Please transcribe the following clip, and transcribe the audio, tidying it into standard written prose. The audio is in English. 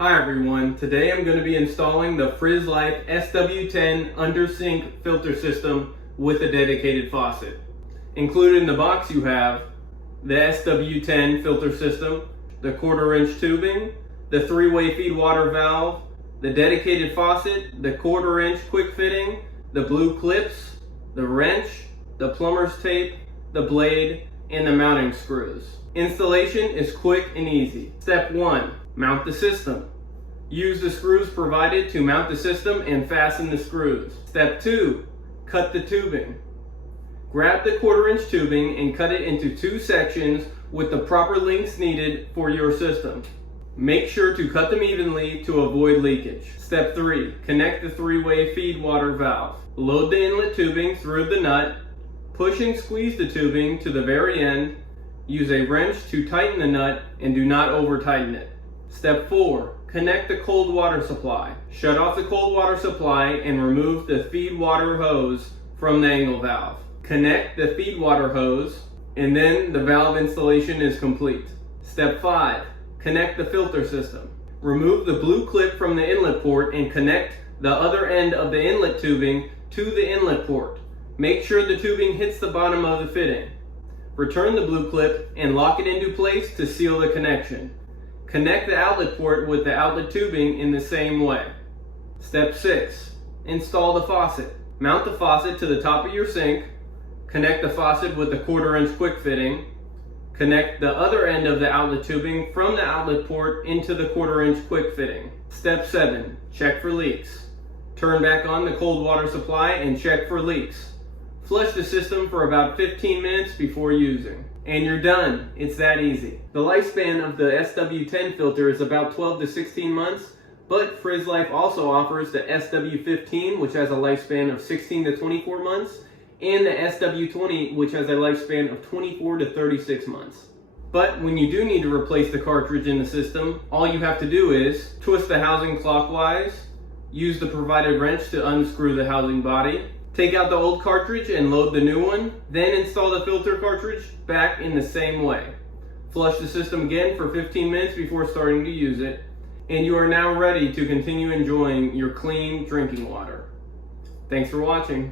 Hi everyone, today I'm going to be installing the Frizzlife SW10 under sink filter system with a dedicated faucet. Included in the box you have the SW10 filter system, the 1/4 inch tubing, the 3-way feed water valve, the dedicated faucet, the 1/4 inch quick fitting, the blue clips, the wrench, the plumber's tape, the blade, and the mounting screws. Installation is quick and easy. Step 1. Mount the system. Use the screws provided to mount the system and fasten the screws. Step 2. Cut the tubing. Grab the 1/4 inch tubing and cut it into 2 sections with the proper lengths needed for your system. Make sure to cut them evenly to avoid leakage. Step 3. Connect the 3-way feed water valve. Load the inlet tubing through the nut. Push and squeeze the tubing to the very end. Use a wrench to tighten the nut and do not over tighten it. Step 4. Connect the cold water supply. Shut off the cold water supply and remove the feed water hose from the angle valve. Connect the feed water hose and then the valve installation is complete. Step 5. Connect the filter system. Remove the blue clip from the inlet port and connect the other end of the inlet tubing to the inlet port. Make sure the tubing hits the bottom of the fitting. Return the blue clip and lock it into place to seal the connection. Connect the outlet port with the outlet tubing in the same way. Step 6. Install the faucet. Mount the faucet to the top of your sink. Connect the faucet with the 1/4 inch quick fitting. Connect the other end of the outlet tubing from the outlet port into the 1/4 inch quick fitting. Step 7. Check for leaks. Turn back on the cold water supply and check for leaks. Flush the system for about 15 minutes before using. And you're done. It's that easy. The lifespan of the SW10 filter is about 12 to 16 months, but Frizzlife also offers the SW15, which has a lifespan of 16 to 24 months, and the SW20, which has a lifespan of 24 to 36 months. But when you do need to replace the cartridge in the system, all you have to do is twist the housing clockwise, use the provided wrench to unscrew the housing body, take out the old cartridge and load the new one, then install the filter cartridge back in the same way. Flush the system again for 15 minutes before starting to use it, and you are now ready to continue enjoying your clean drinking water. Thanks for watching.